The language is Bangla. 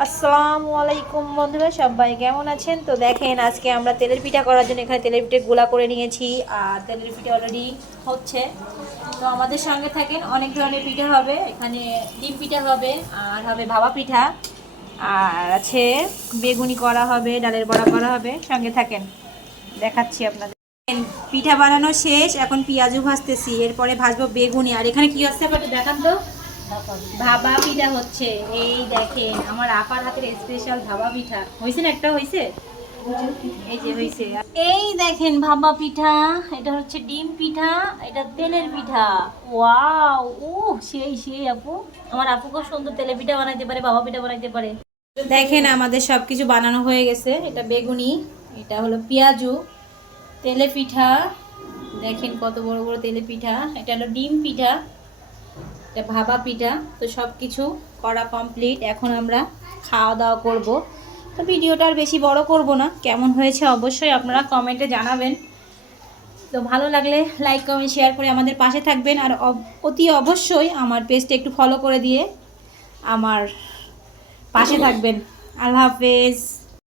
আসসালামু আলাইকুম বন্ধুরা, সবাই কেমন আছেন? তো দেখেন, আজকে আমরা তেলের পিঠা করার জন্য এখানে তেলের পিঠে গোলা করে নিয়েছি। আর তেলের পিঠা অলরেডি হচ্ছে। তো আমাদের সঙ্গে থাকেন, অনেক ধরনের পিঠা হবে এখানে। ডিম পিঠা হবে, আর হবে ভাপা পিঠা, আর আছে বেগুনি করা হবে, ডালের বড়া করা হবে। সঙ্গে থাকেন, দেখাচ্ছি আপনাদের। পিঠা বানানো শেষ, এখন পেঁয়াজু ভাজতেছি, এরপরে ভাজবো বেগুনি। আর এখানে কি আছে আপনাদের দেখান তো। ভাপা পিঠা হচ্ছে। এই দেখেন, আমার আপার হাতের স্পেশাল ভাপা পিঠা হয়েছে না, একটা হয়েছে, এই যে হয়েছে। এই দেখেন ভাপা পিঠা, এটা হচ্ছে ডিম পিঠা, এটা তেলের পিঠা। ওয়াও, ও সেই সেই আপু, আমার আপু খুব সুন্দর তেলের পিঠা বানাইতে পারে, ভাপা পিঠা বানাইতে পারে। দেখেন, আমাদের সবকিছু বানানো হয়ে গেছে। এটা বেগুনি, এটা হলো পেঁয়াজু, তেলে পিঠা। দেখেন কত বড় বড় তেলে পিঠা। এটা হলো ডিম পিঠা, এটা ভাপা পিঠা। তো সব কিছু করা কমপ্লিট, এখন আমরা খাওয়া দাওয়া করব। তো ভিডিওটা আর বেশি বড় করব না, কেমন হয়েছে অবশ্যই আপনারা কমেন্টে জানাবেন। তো ভালো লাগলে লাইক কমেন্ট শেয়ার করে আমাদের পাশে থাকবেন। আর অতি অবশ্যই আমার পেজটা একটু ফলো করে দিয়ে আমার পাশে থাকবেন। আল্লাহ হাফেজ।